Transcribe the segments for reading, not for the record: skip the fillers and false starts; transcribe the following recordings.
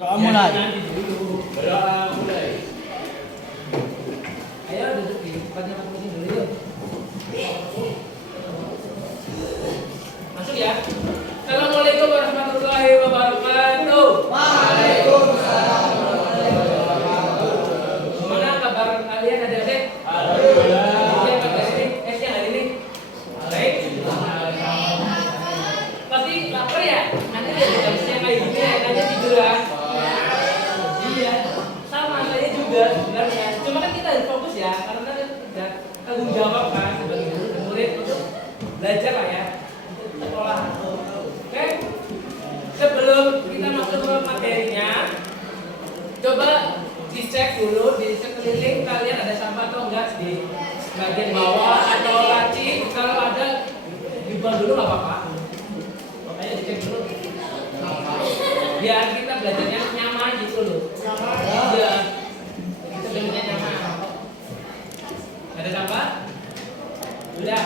Mulai. Nanti dulu. Mulai. Ayo duduk di tempatnya masing-masing dulu yuk. Masuk ya. Assalamualaikum warahmatullahi wabarakatuh. Waalaikumsalam. Gimana kabar kalian adik-adik? Alhamdulillah. Siapa dari SD hari ini? Baik. Pasti lapar ya? Nanti dia jam siang kayak gini aja tiduran. Iya. Sama saya juga sebenarnya. Cuma kan kita harus fokus ya, karena kan udah tanggung jawab kan sebagai guru dan murid untuk belajar lah ya, untuk sekolah. Oke. Sebelum kita masuk ke materinya, coba dicek dulu di sekeliling kalian ada sampah atau enggak di bagian bawah atau laci. Kalau ada dibuang dulu nggak apa-apa. Ayo dicek dulu. Biar kita belajarnya nyaman gitu loh. Iya. Kita belajarnya nyaman. Ada sampah? Udah.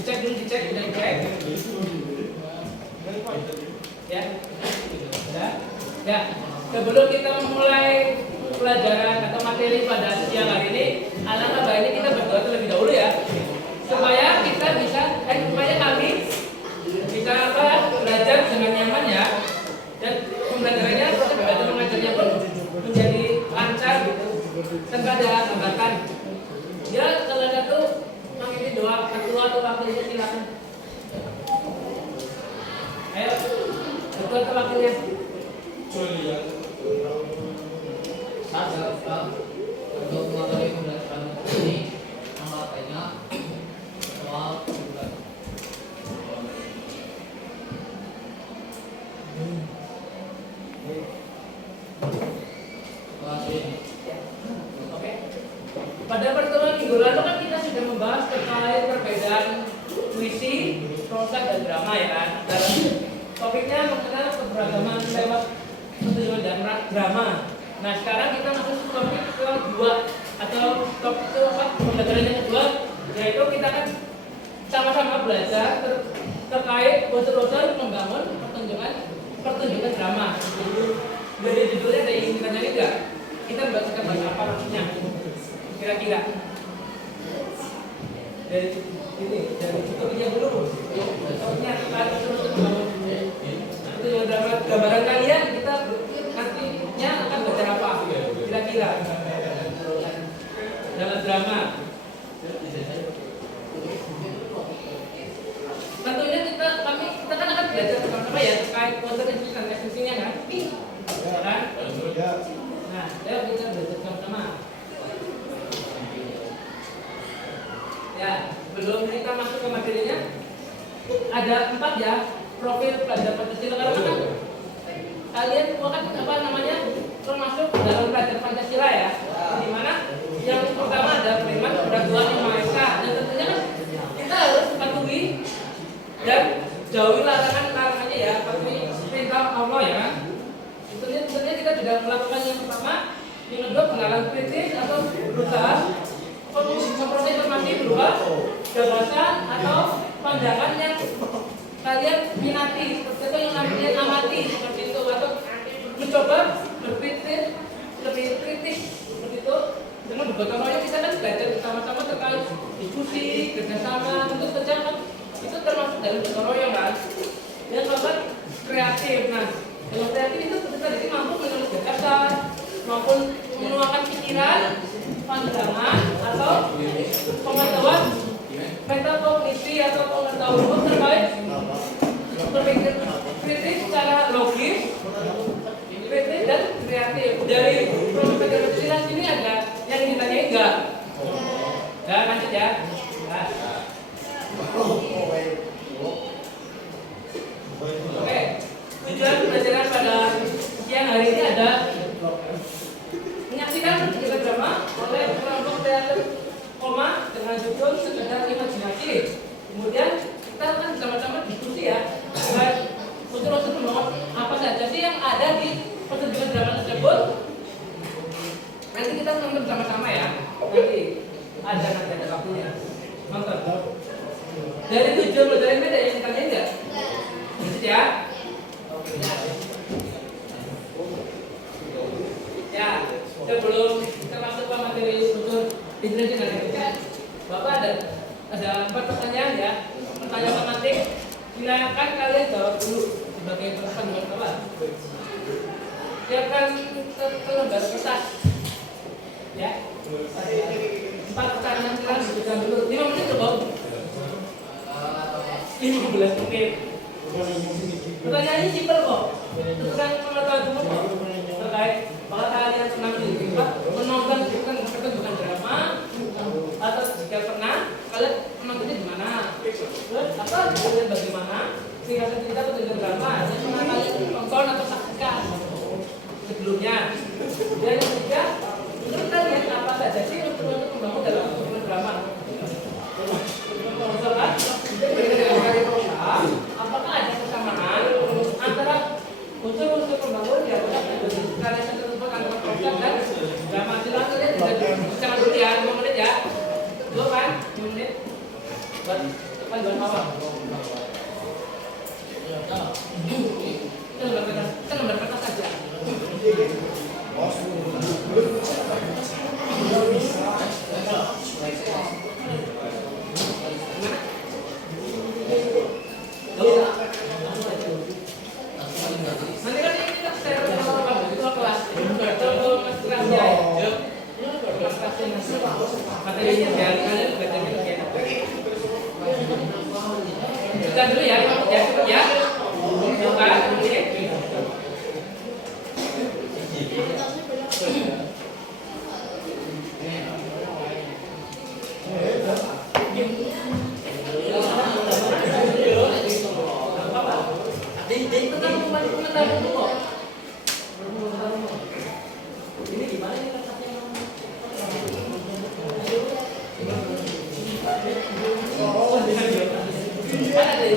Dicek dulu, dicek. Ya. Udah. Ya. Sebelum kita memulai pelajaran atau materi pada siang hari ini, alangkah baiknya kita berdoa terlebih dahulu ya, supaya kita bisa, supaya kami bisa belajar dengan nyaman ya, dan pembelajarannya, belajar mengajarnya pun menjadi lancar gitu, tanpa ada hambatan. Ya, kalau ada tuh mengikuti doa ketua atau wakilnya silakan. Ayo, ketua atau wakilnya. Untuk mengakhiri pembelajaran ini, matanya soal bulan. Oke. Pada pertemuan minggu lalu kan kita sudah membahas terkait perbedaan puisi, prosa dan drama ya kan. Dalam topiknya mengenal keberagaman lewat pertunjukan dan drama. Nah sekarang kita masuk ke topik kedua atau topik pembelajaran yang kedua, yaitu kita kan sama-sama belajar terkait unsur-unsur membangun pertunjukan drama. Dari judulnya ada yang ingin ditanyai nggak? Kita bacakan bahasa apa maksudnya? Kira-kira dari ini dari topiknya dulu. Topiknya unsur-unsur membangun pertunjukan drama. Gambaran kalian kita nantinya akan baca apa? Kira-kira dalam drama. Tentunya kita kan akan belajar sama-sama ya terkait konsep dan esensinya kan? Ya kan? Nah, ayo kita belajar sama-sama. Ya, belum kita masuk ke materinya, ada 4 ya profil pelajar Pancasila. Karena kan kalian semua kan apa namanya termasuk dalam pelajar Pancasila ya, di mana yang pertama ada Beriman kepada Tuhan Yang Maha Esa, dan tentunya kan kita harus patuhi dan jauhi larangannya ya, patuhi perintah Allah ya kan. Tentunya kita sudah melakukan yang pertama, yang kedua pengenalan kritis atau berusaha memproses informasi berupa gagasan atau pandangan yang kalian minati, seperti itu yang kalian amati seperti itu, atau mencoba berpikir lebih kritis seperti itu. Dengan bergotong royong kita kan belajar bersama-sama terkait diskusi, kerjasama, tentu saja kan itu termasuk dalam gotong royong kan. Dan keempat kreatif. Nah, kalau kreatif itu kita jadi mampu menulis gagasan maupun menuangkan pikiran, pandangan atau pengetahuan metakognisi atau pengetahuan terkait berpikir kritis secara logis, kritis dan kreatif. Dari profil Pancasila sini ada yang ditanyai enggak? Ya, lanjut ya. Nah. Oke, tujuan pembelajaran pada siang hari ini ada menyaksikan pertunjukan drama oleh kelompok teater Koma dengan judul Sekedar Imajinasi. Kemudian kita akan sama-sama diskusi ya unsur-unsur membangun apa saja sih yang ada di pertunjukan drama tersebut. Nanti kita nonton bersama-sama ya. Nanti ada waktunya. Nonton. Dari tujuan pelajaran ini ada yang ditanya enggak? Ya. Oke. sebelum kita masuk ke materi unsur intelijen analitika, Bapak ada 4 pertanyaan ya. Pertanyaan tematik, silakan kalian jawab dulu sebagai panduan awal. Siapkan ke lembar kertas. Ya. 4 pertanyaan silakan diberikan dulu. 5 menit coba. 15 menit. Pertanyaan ini simpel kok. Tentang pengetahuan umum kok. Terkait apakah kalian pernah menonton bukan drama, atau jika pernah kalian menontonnya di mana? Terus apa kalian bagaimana? Sehingga cerita pertunjukan drama yang pernah kalian tonton atau saksikan sebelumnya. Dan yang ketiga, menurut kalian apa saja sih untuk membangun dalam pertunjukan drama? Apakah ada kesamaan antara unsur-unsur pembangun yang kalian tersebut antara proses dan drama? Silakan kalian jangan dulu ya, 5 menit ya. Dua kan? 5 menit buat panduan awal. Kita lembar kertas saja. Nanti kan ini kita share sama ketua kelas atau mas kelas ya. Mas kelasnya nanti materinya biar kalian bacanya lebih enak. Kita dulu ya, cepet ya. Buka, oke. Ini gimana nih kertasnya? Ada deh.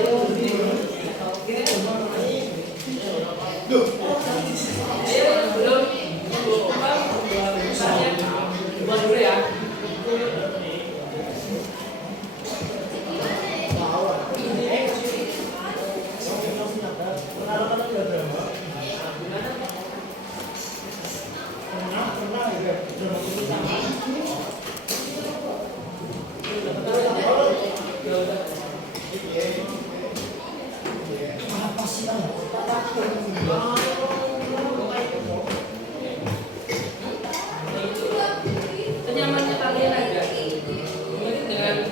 Belum. Buat dulu ya. Senyamannya kalian aja. Mungkin dengan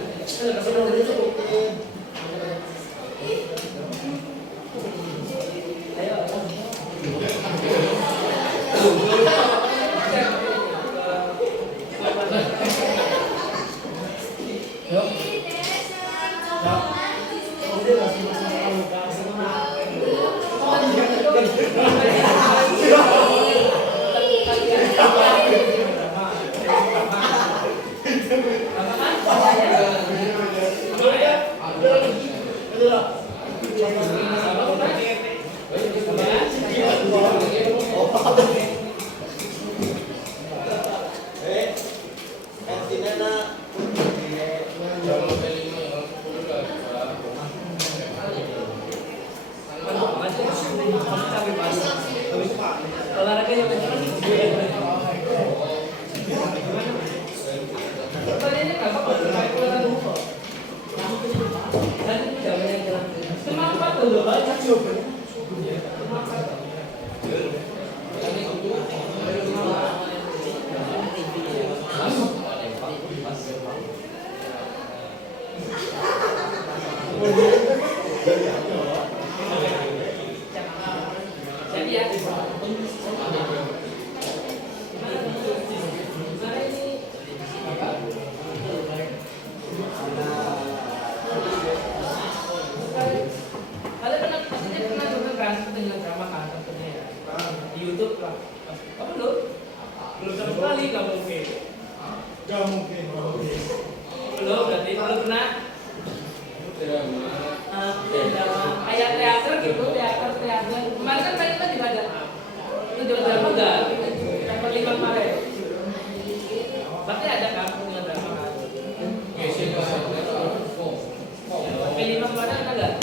olahraga yang pertanyaannya nggak apa-apa, keluaran dulu kok. Dan itu jangan yang jelas. Semangat dulu banyak jawabannya. Jadi ya, kalian pastinya pernah nonton kan pertunjukan drama kan tentunya ya di YouTube lah. Apa belum? Belum sama sekali, nggak mungkin. Belum, berarti belum pernah. Kayak teater gitu, teater. Kemarin kan saya juga ada. Itu drama enggak? Yang 5 Maret. Pasti ada kan pertunjukan drama kan? Yang 5 Maret ada nggak?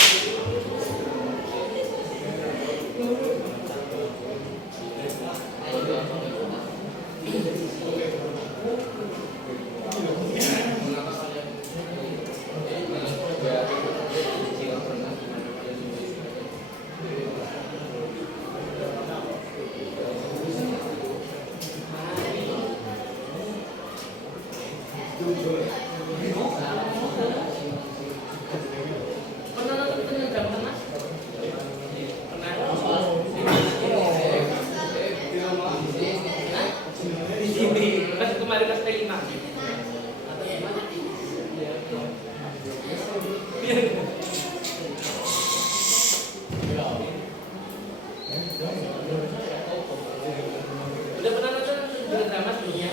Udah pernah nonton film drama sebelumnya?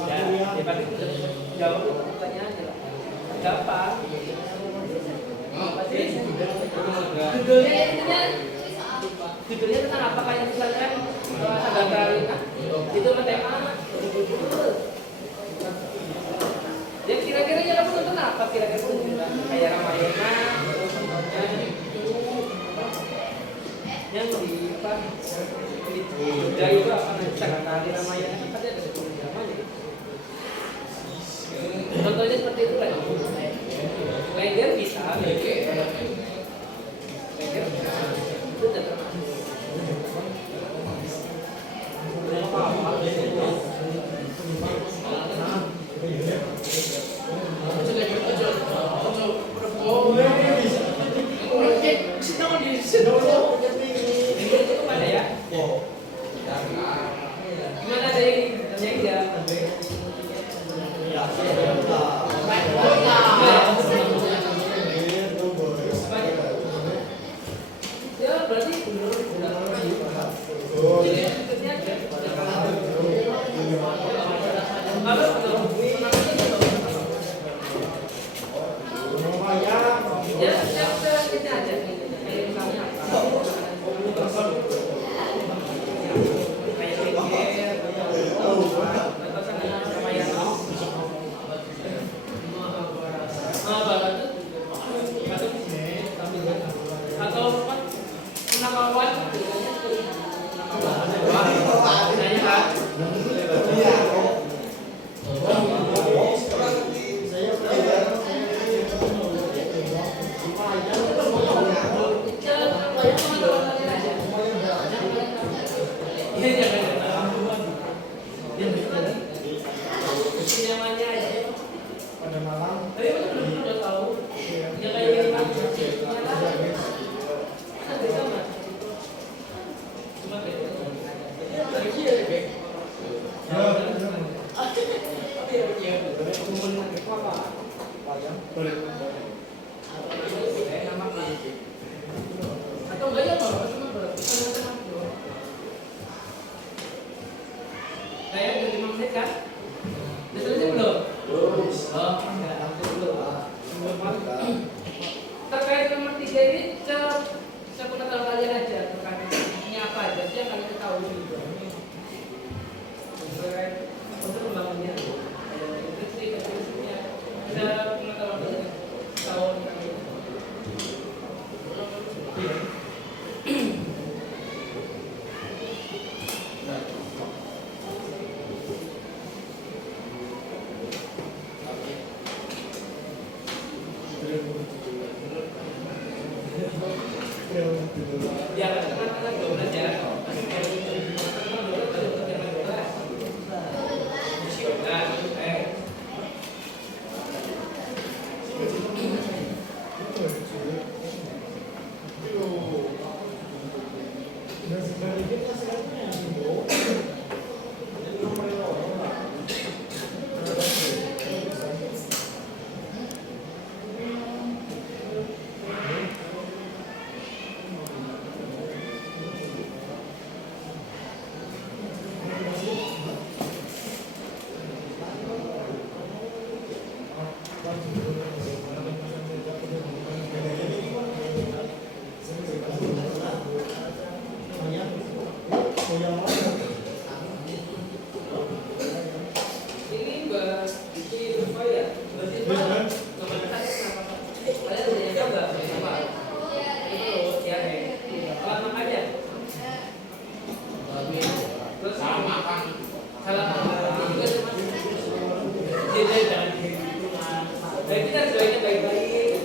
Udah, ya pasti udah jawab pertanyaan aja lah. Gampang. Apa sih? Judulnya tentang apa, kayak misalkan Saga Karolina itu tema ya, kira-kira ya kamu nonton apa kira-kira kayak Ramayana yang di apa di Jogja itu apa nanti Saga Karolina Ramayana kan ada namanya. Contohnya seperti itu lah. Legend bisa, legend itu udah termasuk. Ada ya? Gimana ada yang enggak? Ya berarti belum jadi berikutnya ya kita aja kayak misalnya atau enggak ya Pak? Saya udah 5 menit kan? Udah selesai belum? Oh, enggak, belum. Terkait nomor 3 ini sepengetahuan kalian aja, ini apa aja sih yang kalian ketahui gitu. Terkait untuk pembangunnya, industri kecil-kecilnya, ada pengetahuan kalian tahun ya, teman-teman 12 ya. Ini Mbak Diki lupa ya, Mbak Siswa nomor tadi kenapa? Kalian udah nyangka nggak? Apa? Itu ya, salah makanya. Terus salah makan. Salah makan juga cuma. Jadi jangan gitu. Dan kita harus doain baik-baik.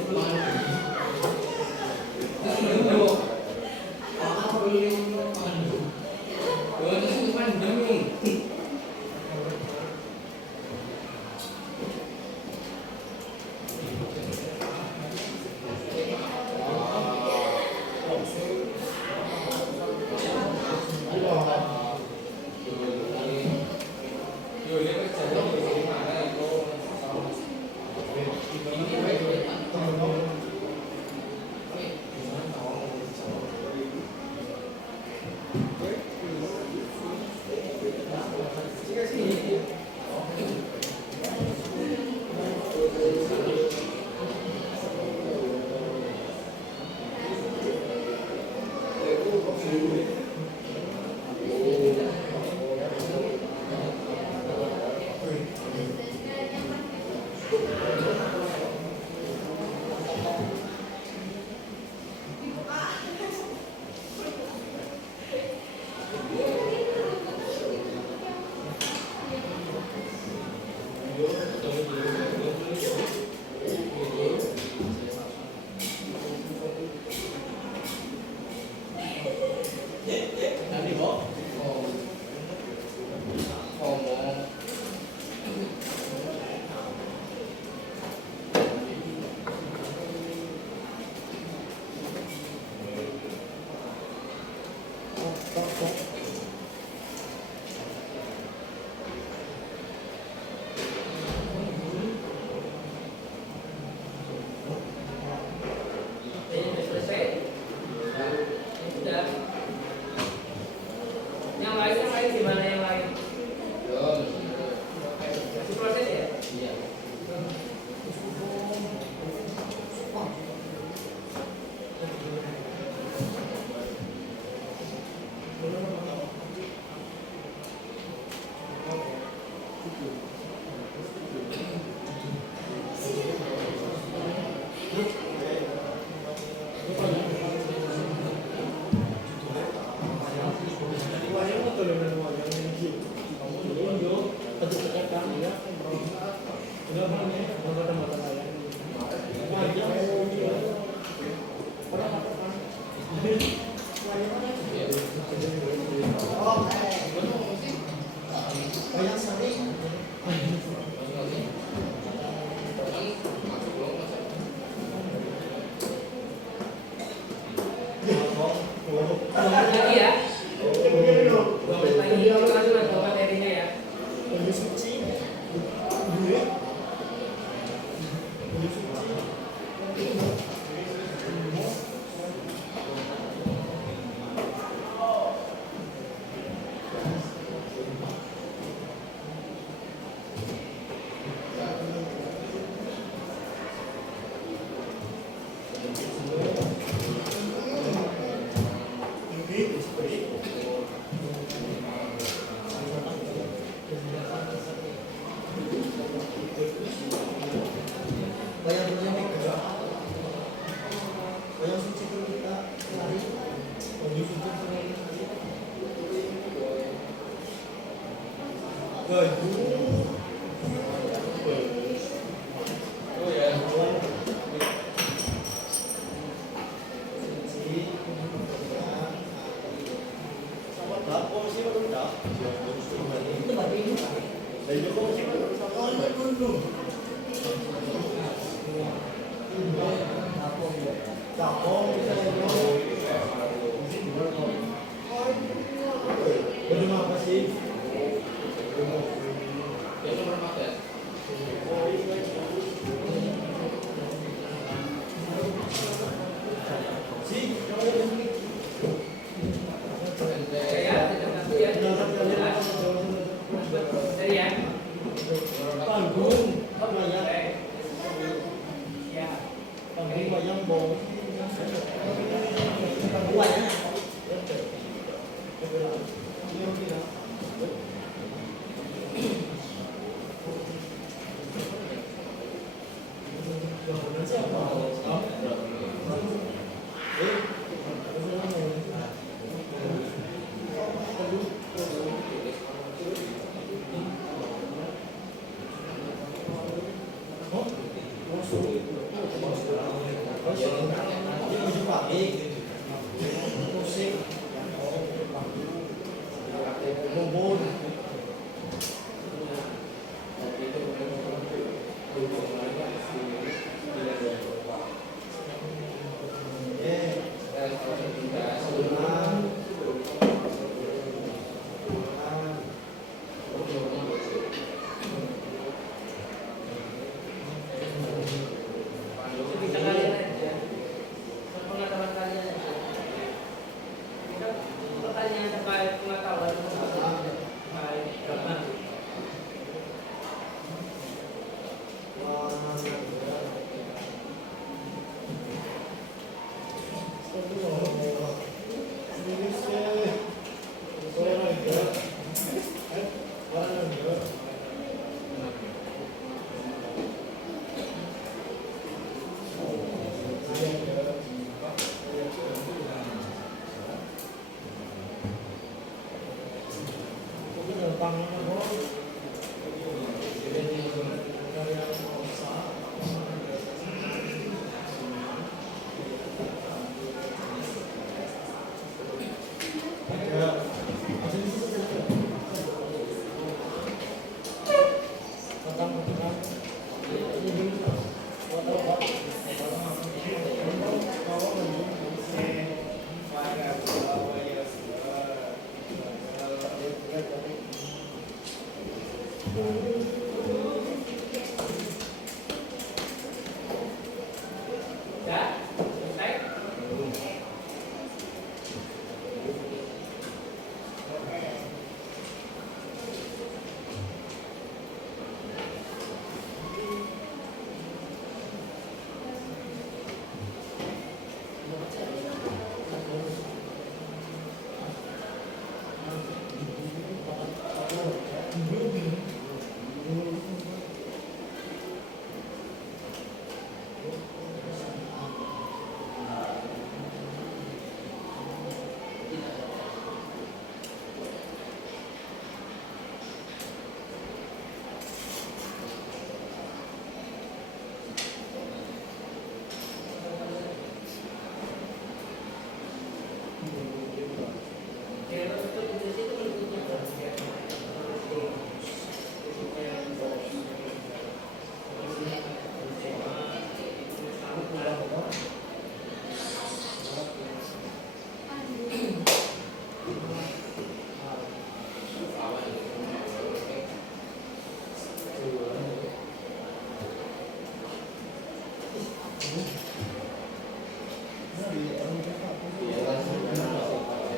Ini sudah selesai. Ya sudah. Yang lain gimana yang lain? Masih proses ya? Iya. Lagi ya? 12 lagi. Langsung masuk materinya ya. Dari ya? Bisa kalian aja. Pengetahuan kalian aja. Pertanyaan terkait pengetahuan terkait agama. Ya, selesai.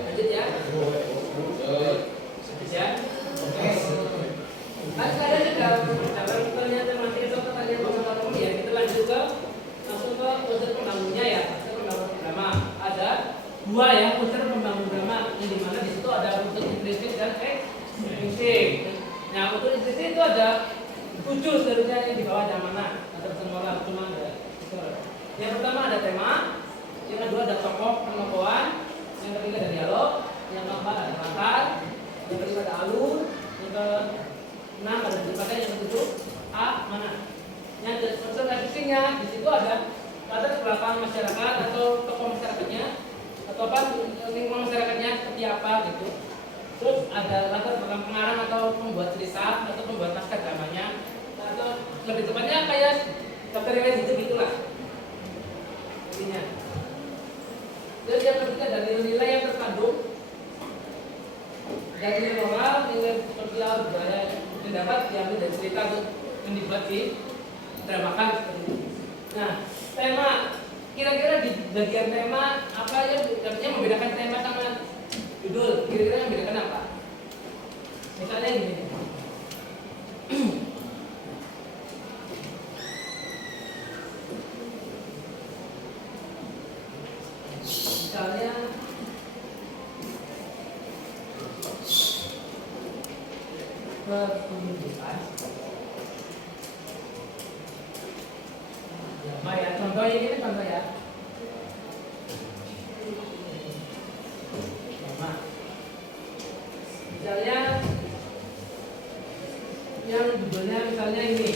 Lanjut ya. Ya. Oke. Kan kalian dalam pertanyaan tematik atau pertanyaan pengetahuan ya, kita lanjut ke langsung ke unsur pembangunnya ya. Unsur pembangun drama. Ada dua ya unsur pembangun drama yang dimana di situ ada unsur implisit dan eksplisit. Nah, unsur implisit itu ada 7 seterusnya yang di bawah ada mana? Ada semua cuma ada. Yang pertama ada tema, yang kedua ada tokoh penokohan, yang ketiga ada dialog, yang keempat ada latar, yang kelima ada alur, yang keenam ada jembatan, yang ketujuh mana? Yang unsur eksplisiknya di situ ada latar belakang masyarakat atau tokoh masyarakatnya atau apa lingkungan masyarakatnya seperti apa gitu. Terus ada latar belakang pengarang atau pembuat cerita atau pembuat naskah dramanya, atau lebih tepatnya kayak dokter riwayat hidup gitulah intinya. Terus yang ketiga dari nilai yang terkandung dari nilai moral, nilai sosial, budaya yang dapat diambil dari cerita untuk dibuat di dramakan seperti itu. Nah, tema kira-kira di bagian tema apa yang artinya membedakan tema sama judul? Kira-kira yang membedakan apa? Misalnya gini. Misalnya pertunjukan. Ya, contohnya ini contoh ya. Misalnya yang judulnya misalnya ini.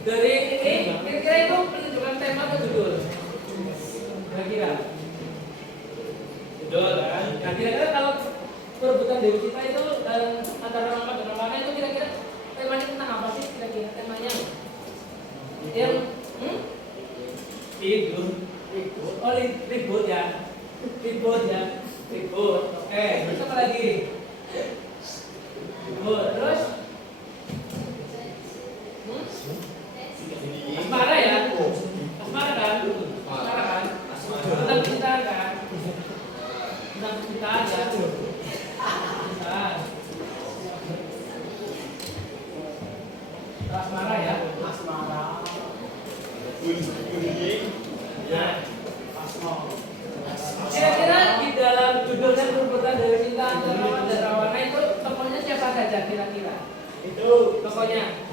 Dari ini kira-kira itu penunjukan tema atau judul? Kira-kira judul kan? Nah kira-kira kalau perebutan Dewi Sita itu antara Rangga dan Rangga itu kira-kira temanya tentang apa sih kira-kira temanya? Yang ribut, oh ribut ya, ribut. Oke, terus apa lagi? Ribut, terus? Asmara ya? Asmara kan? Asmara kan? Tentang cinta kan? Tentang cinta ya? Cinta. Asmara ya? Asmara. Nah, kira-kira di dalam judulnya perebutan dari cinta antara Rawan dan Rawana itu tokohnya siapa saja kira-kira? Itu tokohnya.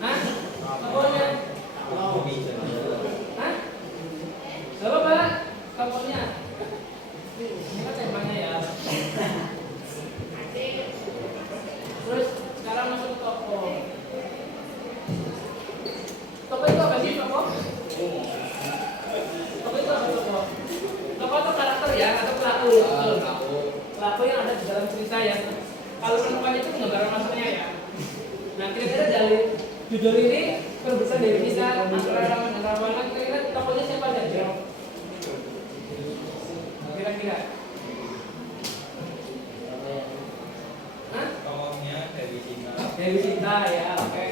Hah? Tokohnya? Hah? Gak apa-apa, tokohnya. Ini kan temanya ya. Terus sekarang masuk ke toko. Toko itu apa sih toko? Toko itu apa toko? Toko itu karakter ya atau pelaku? Pelaku yang ada di dalam cerita ya. Kalau penumpang itu penggambaran masuknya ya. Nah kira-kira dari judul ini terbesar dari kisah antara Rawan dan Rawana, kira-kira tokohnya siapa aja? Kira-kira? Hah? Tokohnya Dewi Sinta. Dewi Sinta ya, oke.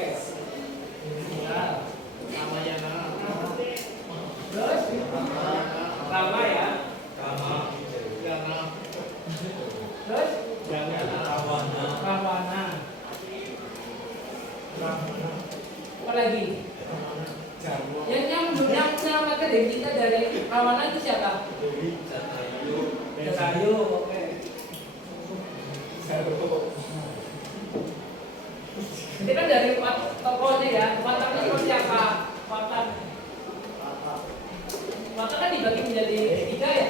Sinta. Namanya Terus? Rama ya. Rama. Terus? Rawana. Rawana. Apa lagi? Yang menyelamatkan Dewi Sinta dari Rawana itu siapa? Jatayu, oke. Ini kan dari tokohnya ya, wataknya seperti apa? Watak kan dibagi menjadi 3 ya.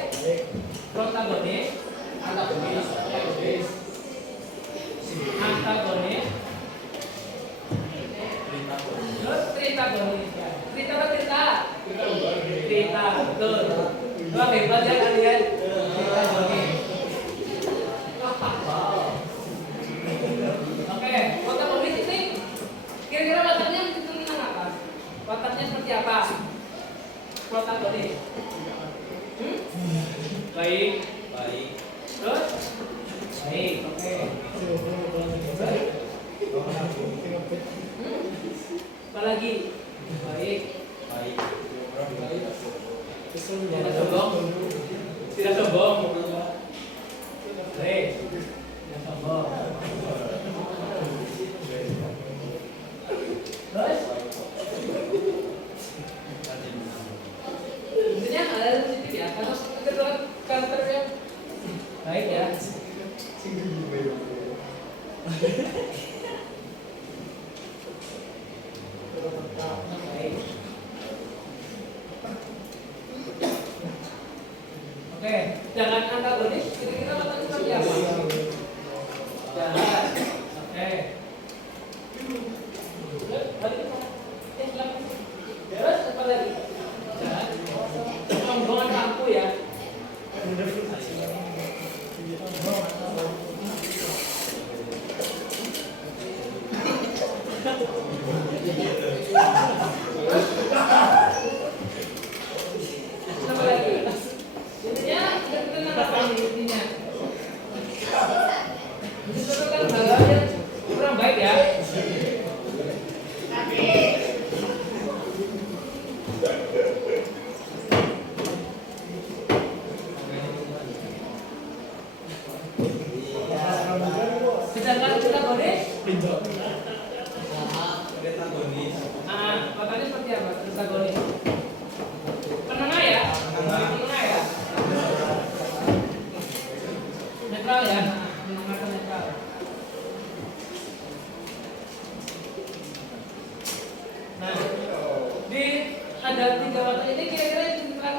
Protagonis, antagonis, terus tritagonis ya. Cerita apa cerita? Cerita, betul. Wah hebat ya kalian. Tritagonis. Oke, protagonis ini kira-kira wataknya tentang apa? Wataknya seperti apa? Protagonis. Baik. Terus? Baik, oke. Apa lagi? Baik. Tidak sombong. Tidak sombong. Baik. Tidak sombong. Terus? Intinya ada positif ya. Kalau kedua karakter yang baik ya. Baik. Oke, jangan antagonis. Kira-kira wataknya seperti apa? Jahat. Oke. Terus apa lagi? Jahat. Sombongan lampu ya. Apa lagi? Intinya tentang apa ini intinya? Itu kan hal-hal yang kurang baik ya. Sedangkan protagonis, kotanya seperti apa? Protagonis. Penengah ya? Penengah ya? Netral ya? Menengah ke netral. Nah, di ada 3 watak ini kira-kira yang ditentukan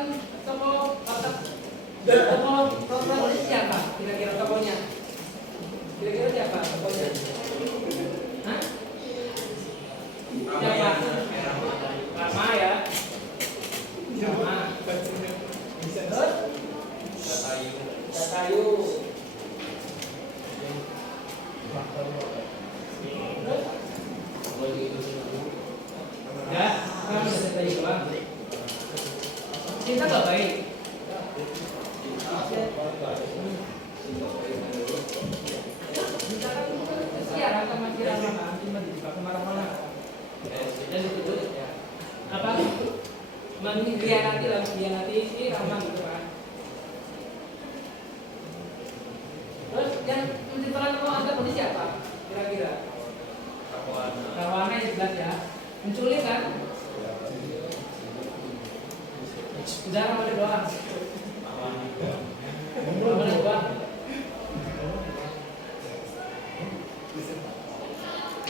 tokoh watak tokoh protagonis siapa? Kira-kira tokohnya? Kira-kira siapa tokohnya? Hah? Siapa? Rama ya? Rama. Terus? Jatayu. Terus? Ya, kan udah Jatayu doang. Cinta gak baik? Cinta kan kesiaran sama si Rama kan, cuma dijebak sama Rama. Dan itu ya apa mengkhianati si Rama gitu kan. Terus yang menciptakan tokoh antagonis siapa kira-kira? Rawana yang jelas ya, menculik kan. Udah Rawana doang. Rawana doang.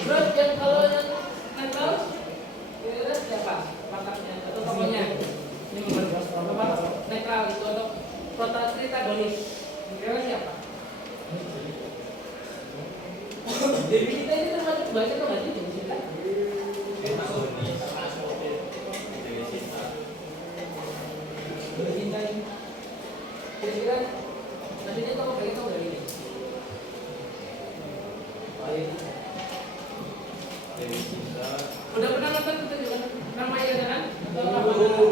Terus yang kalau yang netral kira-kira siapa latarnya atau tokohnya? Ini apa? Netral itu atau protagonis kira-kira siapa? Dewi Sinta ini termasuk baca atau nggak sih Dewi Sinta? Dewi Sinta ini kira-kira maksudnya tokoh baik atau nggak ini? Udah pernah nonton pertunjukan Ramayana kan? Atau belum?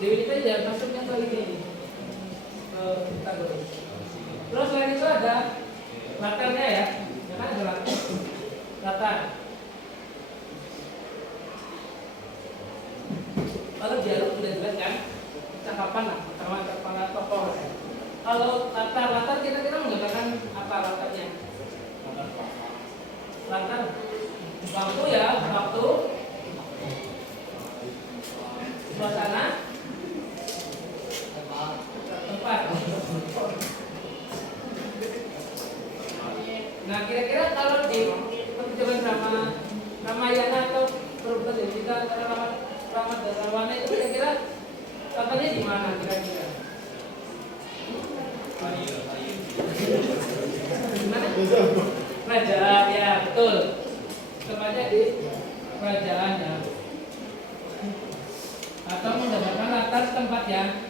Dewi Sinta ya masuknya ke ini protagonis. Terus selain itu ada latarnya ya kan ada latar. Kalau dialog sudah jelas kan, cakapan lah, sama kepala tokoh. Kalau latar kira-kira menggunakan apa latarnya? Latar waktu ya, waktu, suasana, tempat. Nah kira-kira kalau di pertunjukan Ramayana atau perbuatan kita antara Rama dan Rawana itu kira-kira latarnya di mana kira-kira? Gimana? Kerajaan ya betul. Tempatnya di kerajaan ya. Atau menggambarkan latar tempat ya.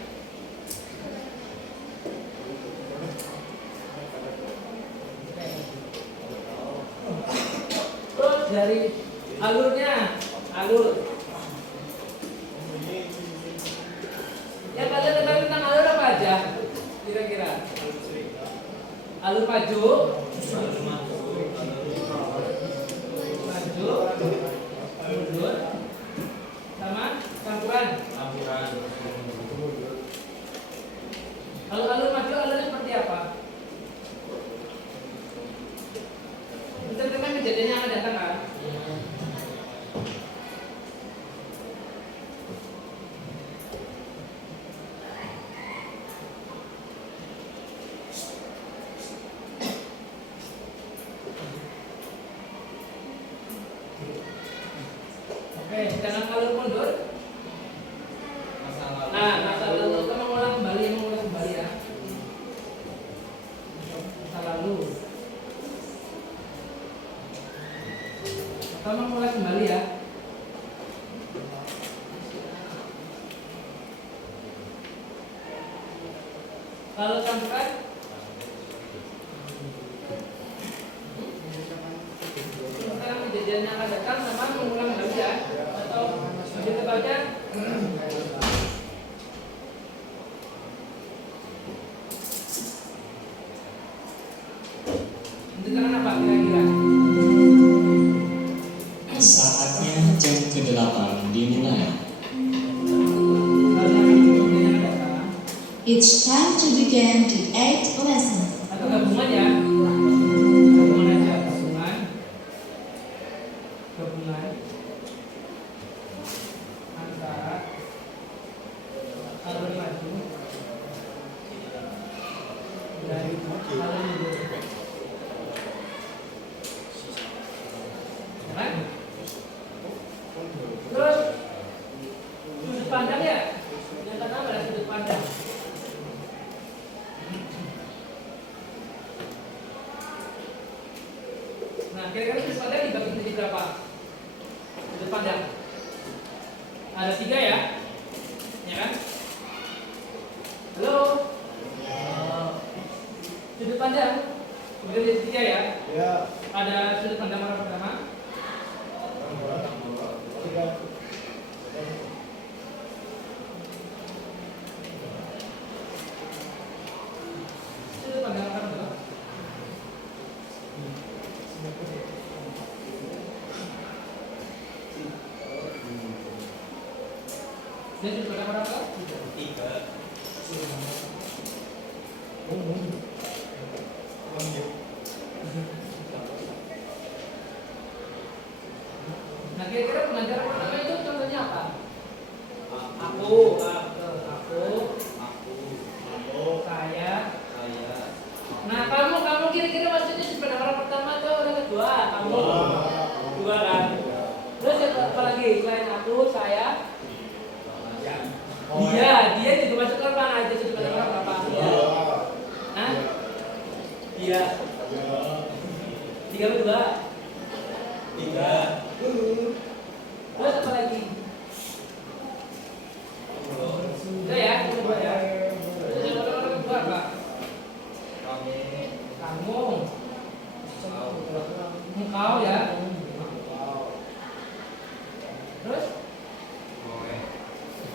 Terus dari alurnya, alur. Ya kalian ketahui tentang alur apa aja? Kira-kira? Alur maju, mundur, sama campuran. Kalau alur maju, alurnya seperti apa? Menceritakan kejadian yang akan datang kan? Oke, jangan alur mundur. Nah, masa lalu kita mengulang kembali ya. Masa lalu. Kita mengulang kembali ya. Kalau campuran, sekarang kejadian yang akan datang sama mengulang kembali ya. Atau lebih tepatnya menceritakan apa kira-kira? Saatnya jam ke-8 dimulai. It's time to begin the 8th lesson. Atau gabungan ya? Gabungan aja, gabungan antara alur maju dan alur mundur. Ya kan? Terus sudut pandang ya? Yang pertama adalah sudut pandang. Nah, kira-kira sudut pandang dibagi menjadi berapa? Sudut pandang ada 3 ya? Ya kan? Halo? Sudut pandang dibagi menjadi 3 ya? Ya. Ada sudut pandang orang pertama, sudut pandang orang kedua, dan sudut pandang orang ketiga. Nah, kira-kira pengajar pertama itu contohnya apa? Aku, saya. Nah, kamu kira-kira maksudnya sudut pandang orang pertama atau orang kedua? kamu, dua kan. Terus apa lagi selain aku, saya, dia juga masuk ke orang aja sudah masuk orang berapa? Hah? Dia. Tiga berdua. Tiga. Terus apa lagi? Udah ya, dua ya. Terus orang kedua apa? Kamu. Engkau ya. Terus?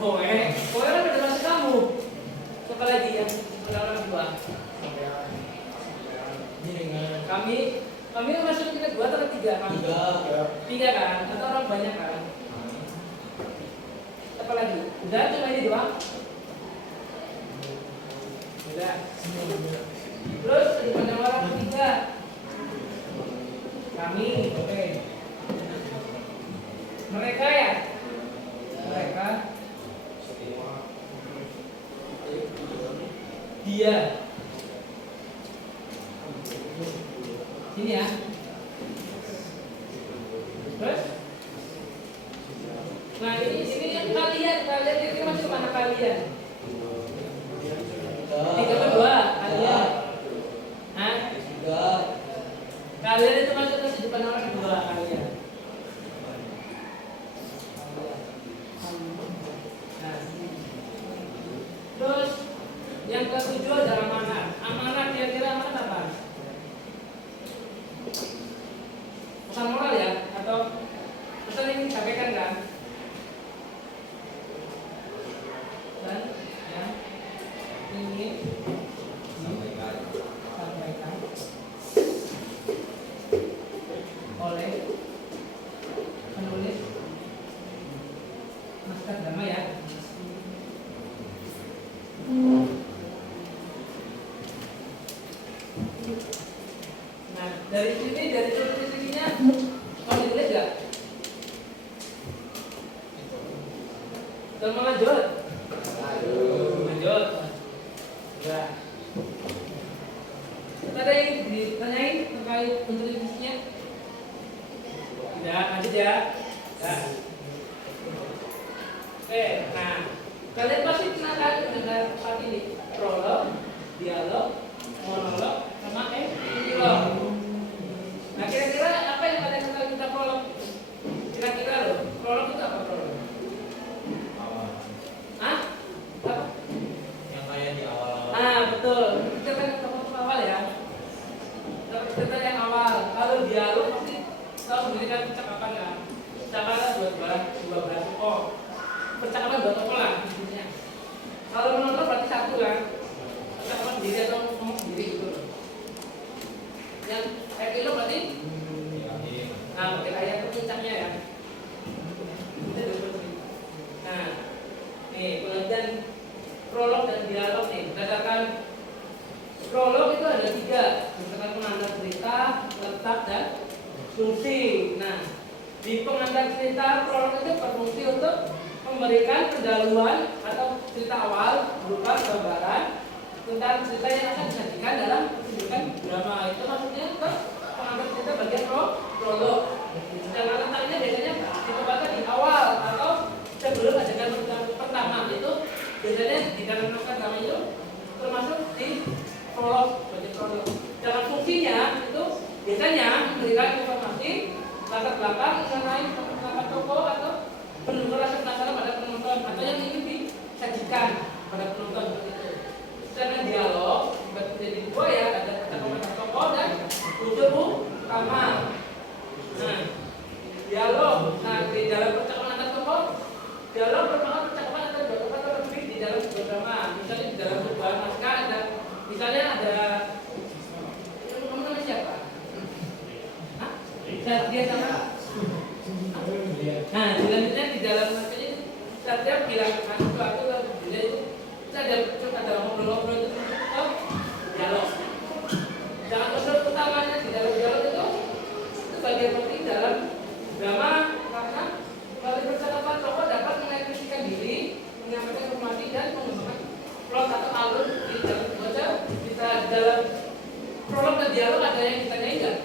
Kowe kan udah masuk kamu. Siapa lagi yang orang kedua? Kami kan masuk kita dua atau tiga? Tiga kan? Atau orang banyak kan? Apa lagi? Udah cuma ini doang? Udah. Terus ada orang ketiga. Kami, oke. Mereka ya? Mereka. Dia. Sini ya. Terus? Nah ini yang kalian ini masuk mana kalian? Tiga berdua kalian. Hah? Kalian itu masuk ke depan orang kedua kalian. Nah, terus yang ketujuh adalah amanat. Amanat kira-kira amanat apa? Pesan moral ya? Atau pesan yang disampaikan kan? Dan yang ingin disampaikan oleh penulis naskah drama ya. Nah dari sini dari tulis-tulisnya kamu ditulis nggak? Dan lanjut. Enggak. Ada yang ditanyain terkait tulis-tulisnya? Tidak, lanjut ya. Nah. Oke, nah kalian pasti pernah kan mendengar part ini prolog, dialog, monolog, sama epilog. Nah kira-kira apa yang kalian kenal tentang prolog? Kira-kira loh, prolog itu apa prolog? Hah? Apa? Yang kayak di awal-awal. Ah betul, kita kan tokoh awal ya. Cerita yang awal. Kalau dialog pasti tahu memberikan percakapan kan. Percakapan dua belas tokoh. Percakapan dua tokoh lah intinya. Kalau menonton berarti satu kan. Percakapan sendiri atau ngomong sendiri gitu. Yang epilog berarti? Nah, mungkin ayat puncaknya ya. Nah, nih pengertian prolog dan dialog nih. Berdasarkan prolog itu ada tiga, berdasarkan pengantar cerita, letak dan fungsi. Nah, di pengantar cerita prolog itu berfungsi untuk memberikan pendahuluan atau cerita awal berupa gambaran tentang cerita yang akan disajikan dalam pertunjukan drama. Itu maksudnya ke pengantar cerita bagian prolog. Sedangkan letaknya biasanya ditempatkan di awal atau sebelum adegan pertama itu biasanya di dalam drama itu termasuk di prolog, bagian prolog. Dalam fungsinya itu biasanya memberikan informasi latar belakang mengenai latar tokoh atau penunjuk rasa penasaran pada penonton atau yang ingin disajikan pada penonton seperti itu. Sedangkan dialog menjadi dua ya, ada percakapan tokoh dan unsur utama. Nah, dialog. Nah, di dalam percakapan antar tokoh, dialog merupakan percakapan antar dua tokoh atau lebih di dalam sebuah drama. Misalnya di dalam sebuah naskah ada, misalnya ada kamu namanya siapa? Hah? Dia sama? Nah, selanjutnya di dalam naskah itu Satria bilang sesuatu dia itu ada ngobrol-ngobrol itu dialog. Jangan unsur utamanya di dalam dialog itu bagian penting dalam drama karena melalui percakapan tokoh dapat mengekspresikan diri, menyampaikan informasi dan mengembangkan plot atau alur di dalam baca. Kita dalam prolog dan dialog ada yang ditanyain nggak?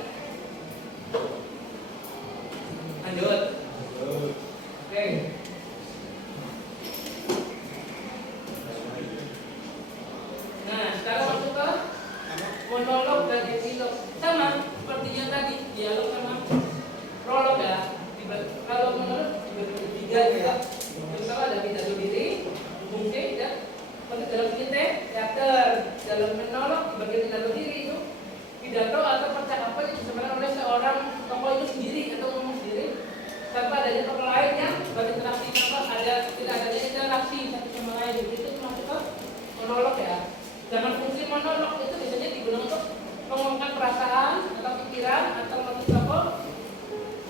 mengungkapkan perasaan atau pikiran atau motif apa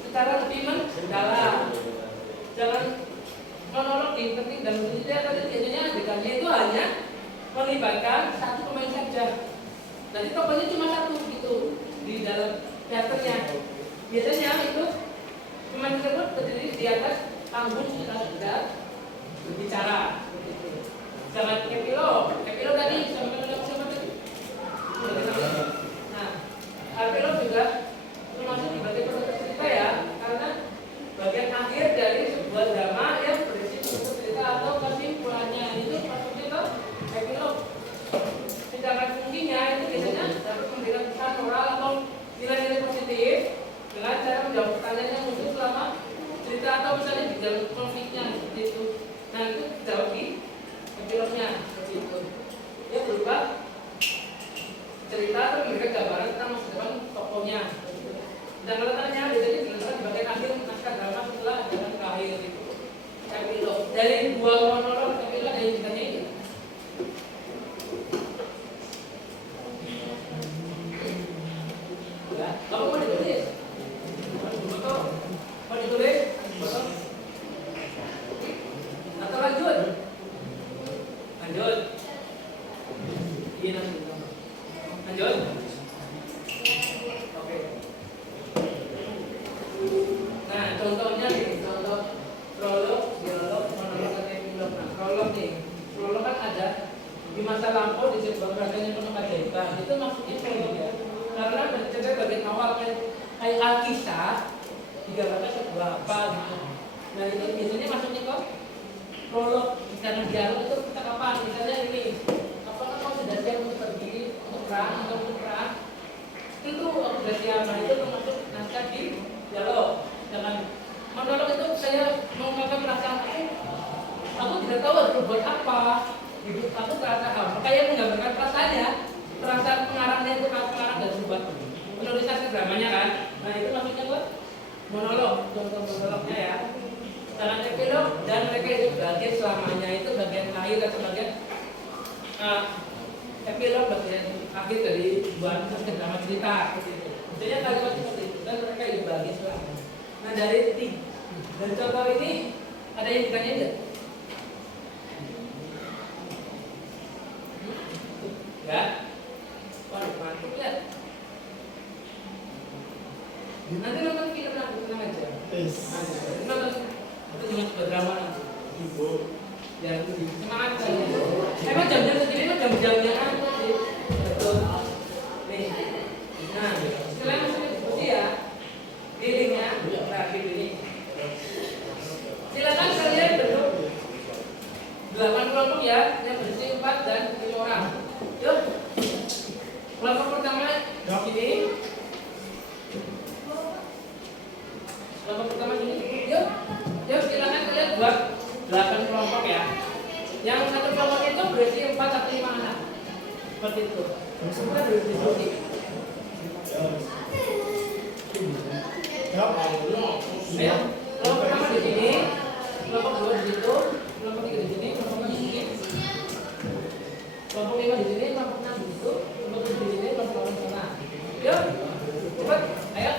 secara lebih mendalam. Jangan monolog yang penting dan tidak tadi biasanya adegannya itu hanya melibatkan satu pemain saja. Nanti tokohnya cuma satu gitu di dalam teaternya. Biasanya itu pemain tersebut berdiri di atas panggung sudah berbicara. Jangan epilog tadi sama tadi. Nah, epilog juga termasuk di bagian cerita ya, karena bagian akhir dari sebuah drama yang berisi cerita atau kesimpulannya itu maksudnya itu epilog. Sedangkan fungsinya itu biasanya dapat memberikan pesan moral atau nilai-nilai positif dengan cara menjawab pertanyaan yang muncul selama cerita atau misalnya di dalam konfliknya seperti itu. Nah itu jawab di epilognya seperti itu. Dia berupa cerita atau memberikan gambaran tentang masa depan tokohnya. Dan letaknya biasanya diletakkan di bagian akhir naskah drama setelah adegan terakhir itu. Epilog dari dua monolog epilog yang ditanya ini. Ya, kamu mau ditulis? Mau ditulis? Atau lanjut? Lanjut. Iya nanti. Lanjut. Oke. Nah, contohnya nih, contoh prolog, dialog, monolog, dan epilog. Nah, prolog nih, prolog kan ada di masa lampau di sebuah kerajaan yang penuh keajaiban. Itu maksudnya prolog ya. Karena bercerita bagian awal kayak Alkisah digambarkan sebuah apa gitu. Nah itu biasanya masuknya kok prolog. Karena dialog itu percakapan. Misalnya ini, apakah kamu sudah siap untuk pergi untuk perang atau untuk perang? Itu aku sudah siap. Nah itu termasuk naskah di dialog. Dengan monolog itu saya mengungkapkan perasaan aku tidak tahu harus berbuat apa. Hidup aku terasa hampa. Kayak menggambarkan perasaannya. Perasaan pengarangnya itu pengarang dan sebuah penulisan dramanya kan. Nah itu maksudnya buat monolog, contoh monolognya ya. Dengan epilog dan mereka itu bagian selamanya itu bagian akhir atau bagian epilog bagian akhir dari buat drama cerita. Misalnya kalimat seperti itu dan mereka itu bagian selamanya. Nah dari contoh ini ada yang ditanya enggak? Ya. Waduh, mantap ya. Nanti nonton film aku tenang aja. Nonton itu cuma sebuah drama nanti. Ya, semangat saja. Emang jam-jam segini mah jam-jamnya apa sih? Betul. Nih. Nah, setelah masuk diskusi ya. Dirinya, terakhir ini. Silakan kalian bentuk 8 kelompok ya, yang berisi 4 dan 5 orang. Yuk. Kelompok pertama di sini. Kelompok pertama sini. Yuk silakan kalian buat 8 kelompok ya. Yang satu kelompok itu berisi 4 atau 5 anak. Seperti itu. Semua berdiskusi. Ayo, kelompok pertama di sini, kelompok 2 di situ, kelompok 3 di sini, kelompok 4 di sini. Kelompok 5 di sini, kelompok 6 di situ, kelompok 7 di sini, kelompok 8 di sana. Yuk, cepat, ayo.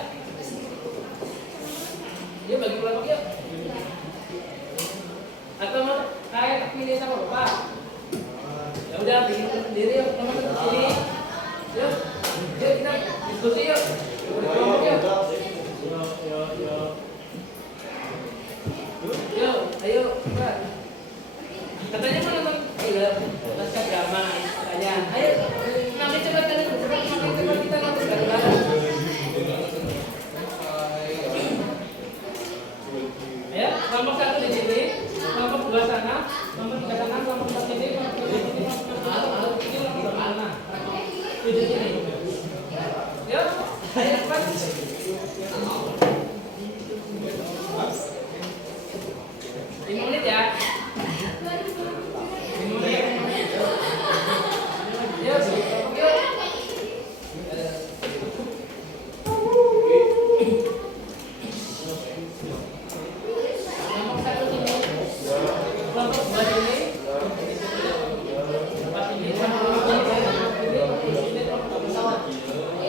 Yuk bagi kelompok yuk. Atau mau kayak pilih sama bapak? Ya udah bikin sendiri yuk, kelompok di sini. Yuk, yuk kita diskusi yuk. Bagi kelompok yuk. Yuk, ayo cepat. Katanya mau nonton film naskah drama katanya. Ayo, nanti cepat kalian bercepat, nanti cepat kita nonton bareng-bareng. Ayo, kelompok 1 di sini, kelompok 2 sana, kelompok 3 sana, kelompok 4 sini, kelompok 5 sini, kelompok 6 sini, kelompok 2 sana. 7 sini. Yuk, ayo cepat. 5 menit ya. 5 menit. Yuk, yuk. Kelompok 1 sini. Kelompok 2 sini. Kelompok 4 sini. Kelompok 5 sini. Kelompok 6 sini. Kelompok 7 sini.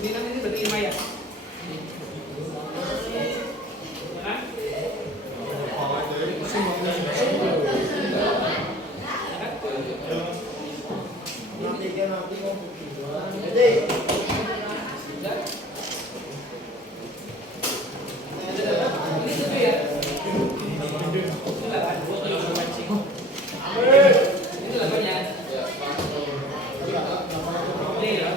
Ini kan ini berarti 5 ya? Ya kan? Ini 7 ya? Ini 8. Ini 8 ya? Ini ya?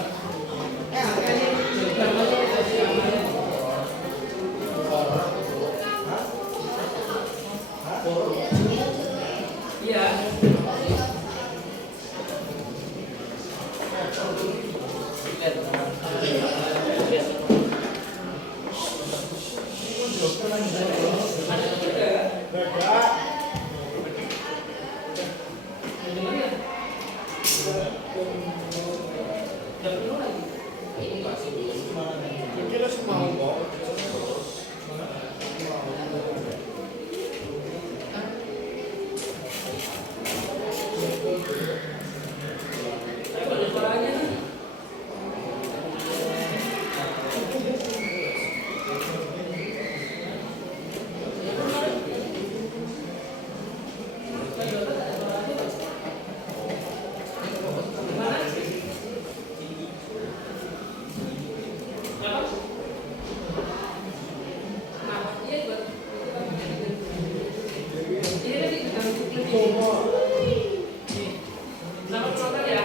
Iya. Ada juga ya? Udah penuh lagi. Ayo, ada suaranya nih. Gimana? Apa? Nah, iya buat ini tadi kita lebih. Nih, selamat menonton ya.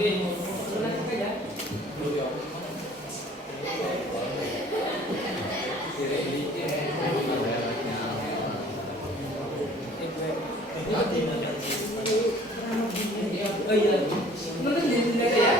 Wih, senang juga ya. Oh iya, nonton di sini aja ya.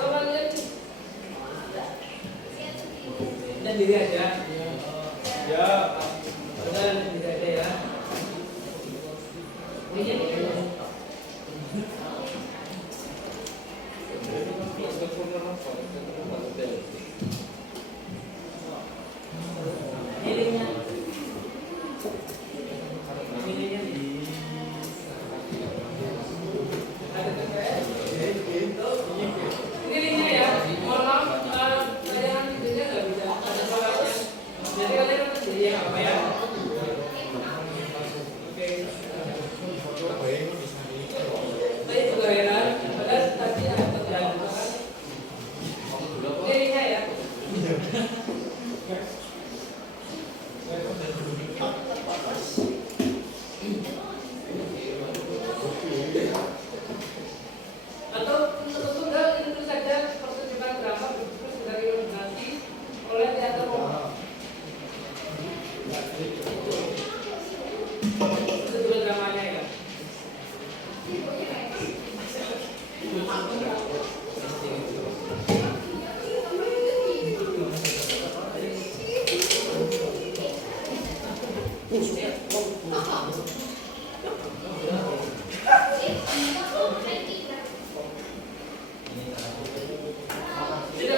Coba lihat. Dan diri aja. Ya. Dan diri aja ya. Ini. Dirinya. Dirinya. Ada TPS. Dirinya ya. Mohon maaf, tayangan videonya nggak bisa ada suaranya. Jadi kalian nonton diri yang apa ya? Oke. Saya juga heran. Padahal tadi ada pekerjaan juga kan. Dirinya ya. Atau tunggal itu saja pertunjukan drama terus dari nominasi oleh teater Roma. Itu juga dramanya ya. Sudah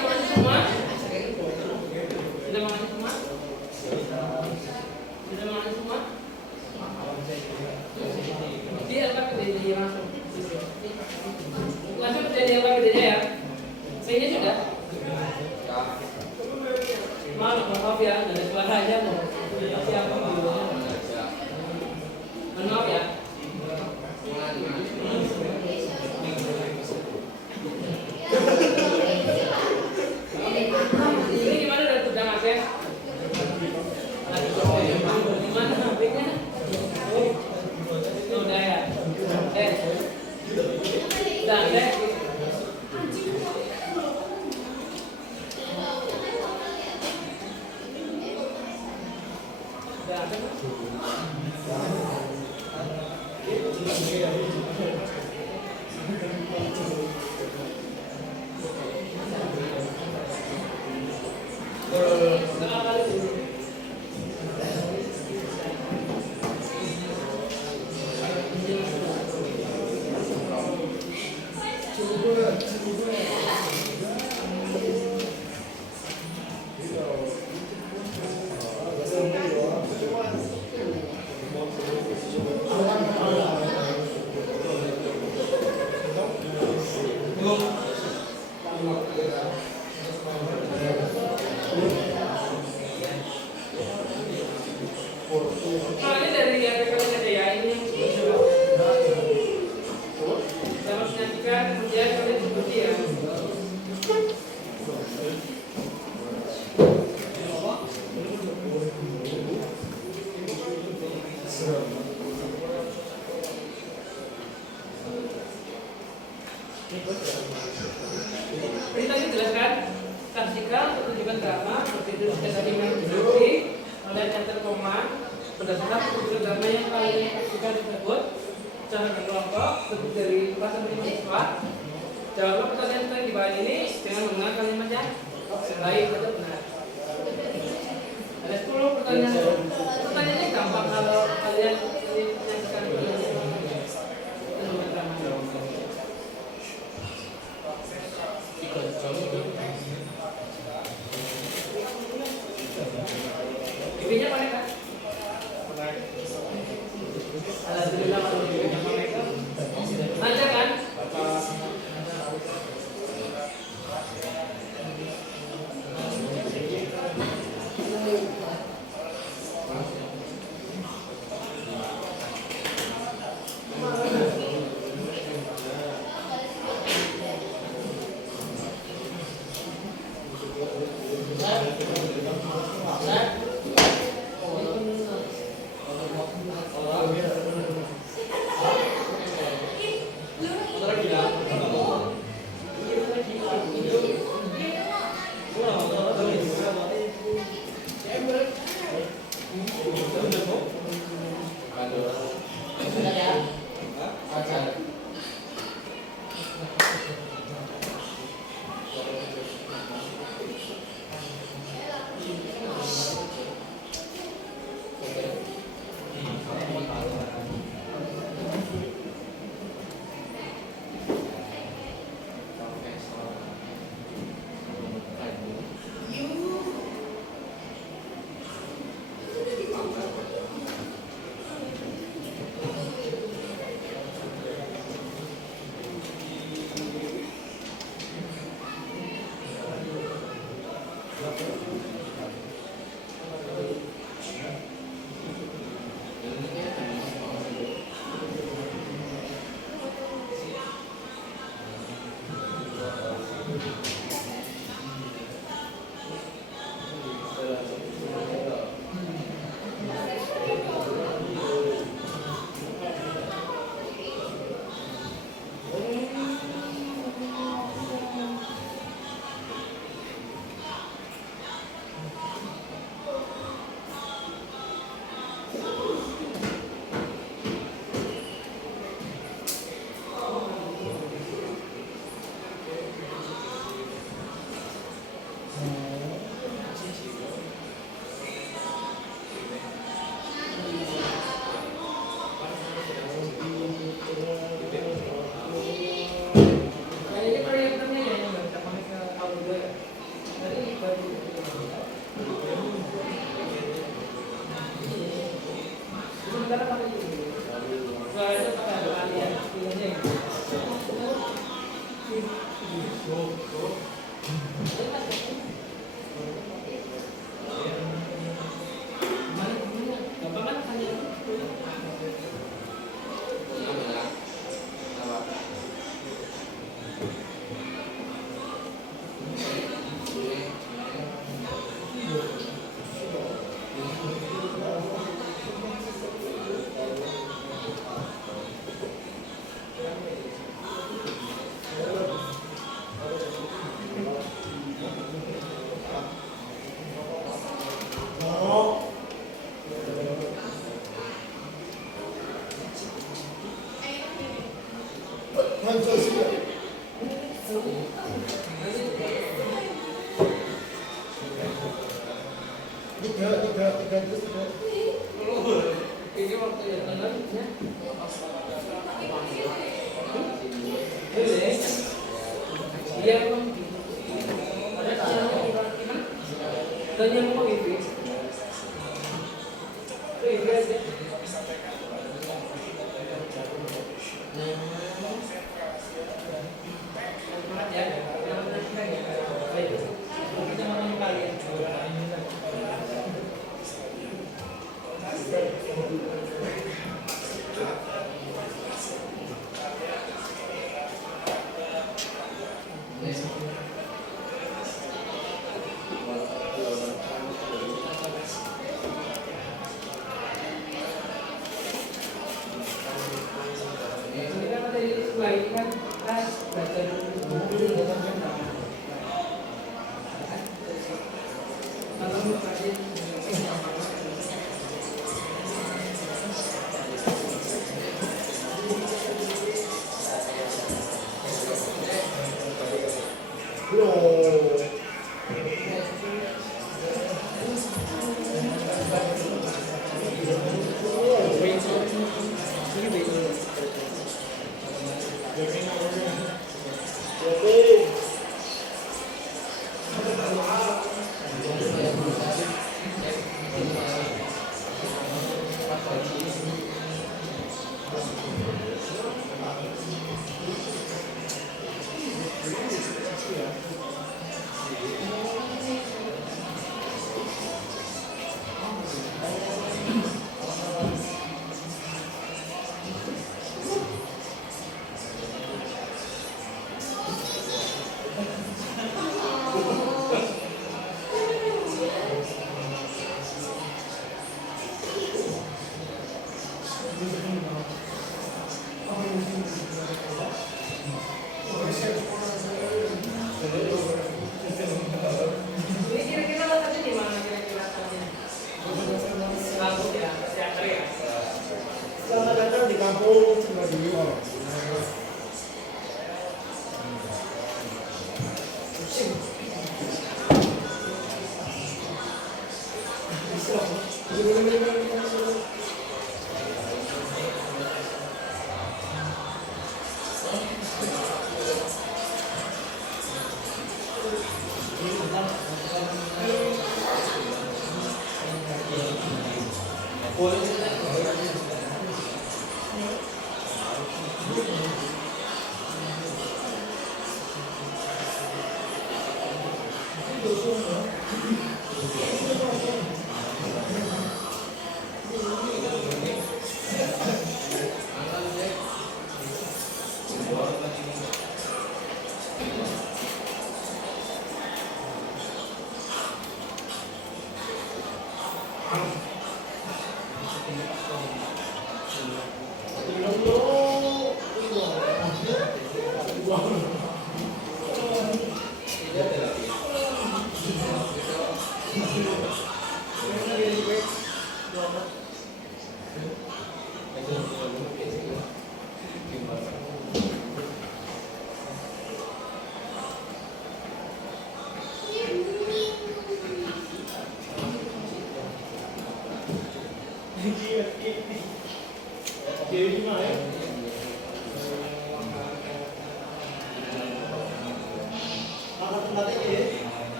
makan semua? Sudah makan semua? Sudah makan semua? Dia apa kerjanya langsung? Langsung kerjanya apa kerjanya ya? Saya sudah. Maaf ya, nggak ada suaranya. Siapa dulunya? Maaf ya. Ini gimana udah tudang Aceh? Gimana HP-nya? Udah ya. Udah Aceh. Nah, ini dari yang kalian aja ya, ini yang saya harus nyanyikan, kemudian kalian seperti ya. Beritanya jelas kan? Saksikan pertunjukan drama berjudul Kesadaran Menjadi oleh Teater Koma berdasarkan pertunjukan drama yang kalian saksikan tersebut secara berkelompok terdiri dari kelas 5 siswa. Jawablah pertanyaan di bawah ini dengan menggunakan kalimatnya baik atau benar. Ada 10 pertanyaan. Pertanyaannya gampang kalau kalian menyaksikan pertunjukan drama. TV-nya mana kan? Alhamdulillah kalau TV-nya mana kan? Lancar kan? Ini waktu yang tengahnya. Iya, Bang. Tanya mau gitu. Ini kira-kira letaknya di mana kira-kira letaknya? Langsung ya, teater ya. Selamat datang di kampung Cimadiyo.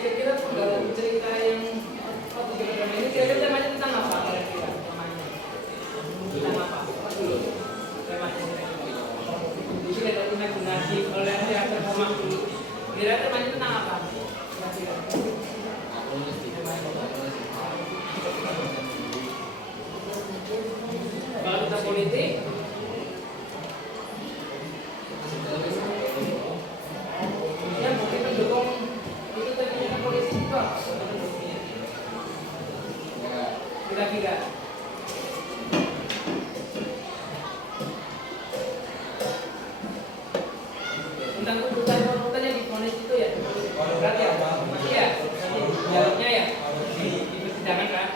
Kira-kira dalam cerita yang waktu kita drama ini kira-kira temanya tentang apa kira-kira temanya? Tentang apa? Apa dulu? Temanya jadi ada imajinasi oleh teater Komang dulu. Kira temanya tentang apa? Kira-kira. Kalau kita politik, ya mungkin mendukung itu ternyata politik juga. Kira-kira. Tentang tuntutan yang diponis itu ya. Berarti ya? Iya. Jawabnya ya. Di persidangan kan?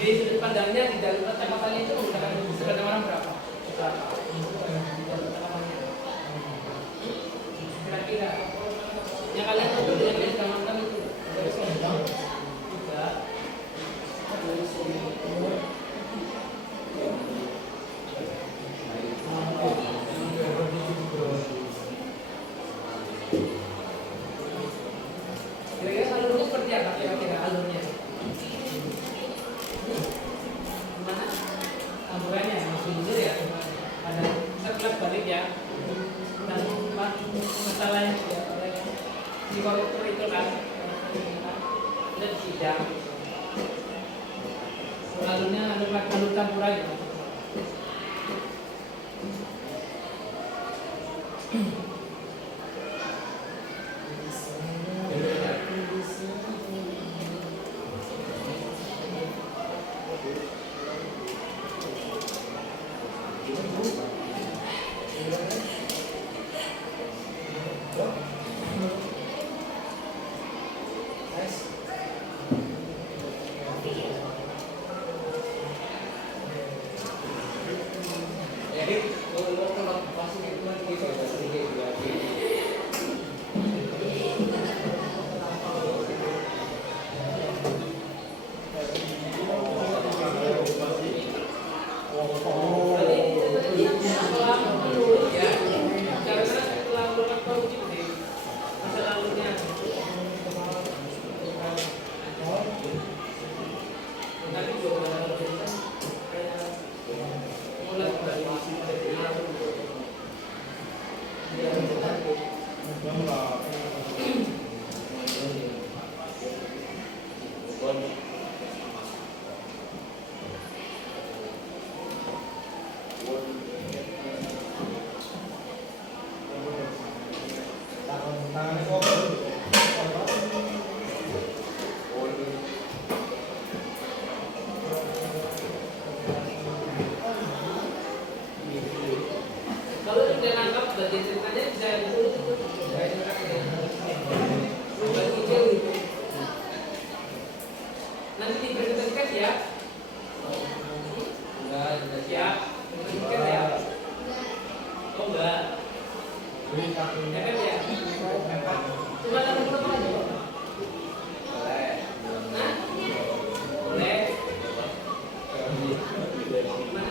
Di sudut pandangnya di dalam kacamatannya itu menggunakan sepeda orang berapa? Kira-kira yang kalian tahu yang kalian kacamata itu tiga. Kira-kira alurnya seperti apa? Kira-kira alurnya gimana? Tamburannya masih jujur ya. Ada sekelas balik ya. Dan masalahnya ya di koruptor itu kan dan sidang. Alurnya alur tamburan ya. Mulai dari bagian ceritanya bisa ditulis itu. Bagi email itu. Nanti dipresentasikan ya. Enggak, Ya, dipresentasikan ya. Oh enggak. Ya kan ya. Cuma ada berapa aja kok? Nah, boleh. Mana?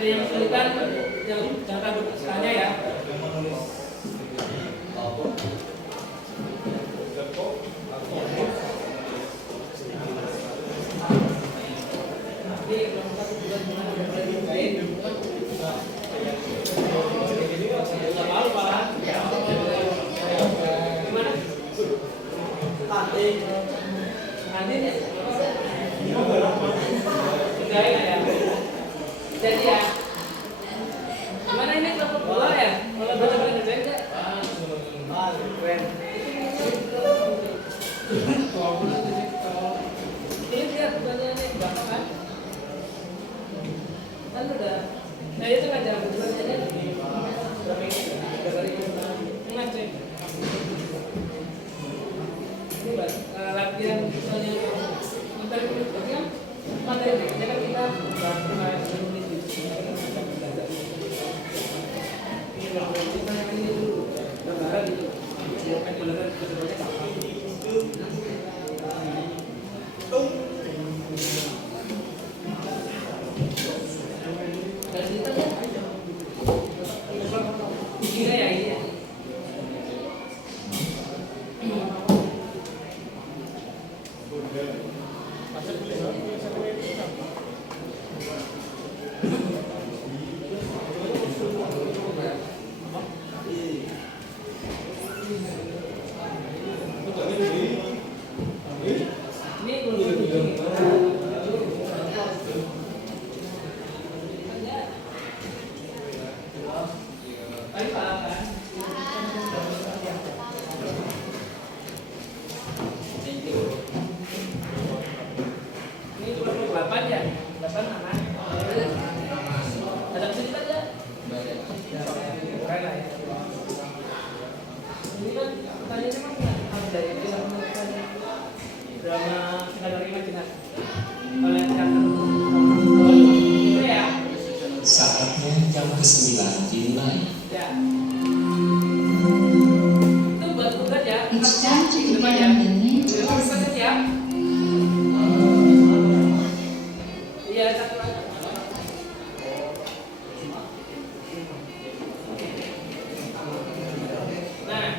Yang kesulitan yang jangan takut tanya ya. Nanti ya. Enggak ya. Jadi ya. Gimana ini kelompok dua ya? Kalau benar-benar ngerjain nggak? Ah, keren. Ini lihat pertanyaannya gampang kan? Kan udah. Nah itu kan jalan pertanyaannya. Ngecek. Ini latihan misalnya materi berikutnya materi berikutnya kan kita pernah menulis kita yang ini dulu gambaran itu kan beneran keseluruhannya gampang dan kita ya ini ya ini ya. Ini cuma 8 ya? 8 anak. Ada kesulitan ya? Keren lah ya. Ini kan pertanyaannya memang ada ya, kita menemukan drama skenario imajinasi oleh teater. Itu ya? Saatnya jam ke-9 dimulai. Ya. Itu buat tugas ya. It's time to Depan ya. begin the next Depan lesson. ya. Iya, satu lagi. Nah.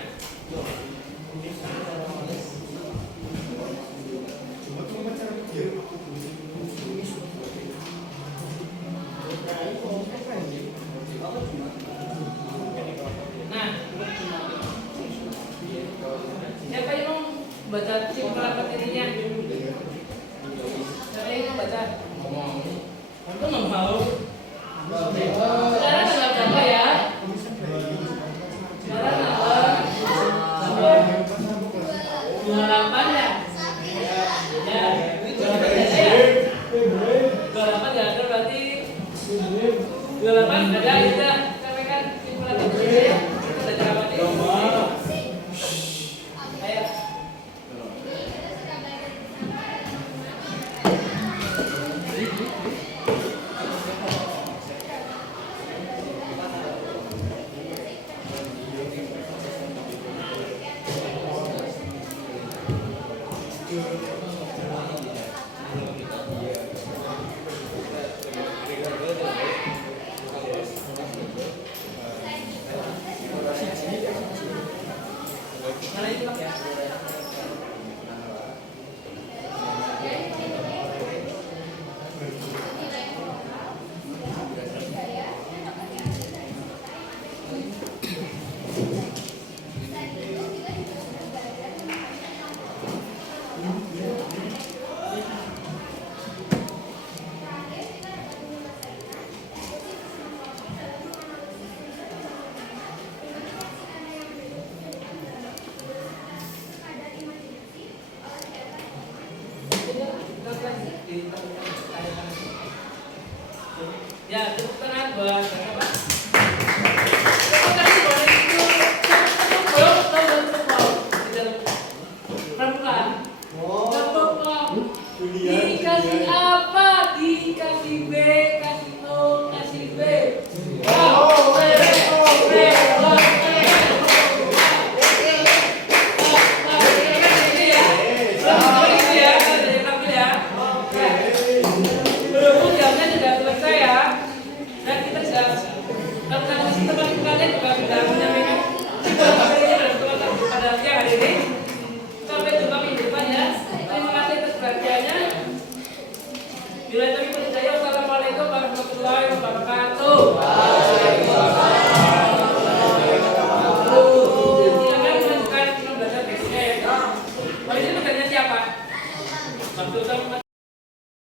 Nah. Siapa yang mau baca simpulan materinya? Siapa yang mau baca? Aku nggak mau. Sekarang tanggal berapa ya? Sekarang tanggal 28 ya? Ya. 28 ya? 28 ya, ada berarti 28 ada, ya udah sampaikan simpulan materinya ya. Kita baca apa nih? Ayo. Mana itu Pak ya? Ya, tepuk tangan buat siapa? Tepuk tangan buat itu. Perempuan. Dikasih apa? Dikasih B, kasih O, kasih B. Berhubung jamnya sudah selesai ya, dan kita sudah teman-teman kalian juga sudah menyampaikan simpulan materinya dan teman-teman pada siang hari ini. Sampai jumpa minggu depan ya. Terima kasih atas perhatiannya. Bila kami percaya, wassalamualaikum warahmatullahi wabarakatuh. Silakan menunjukkan pembelajaran berikutnya ya. Kalau ini materinya siapa? Maksudnya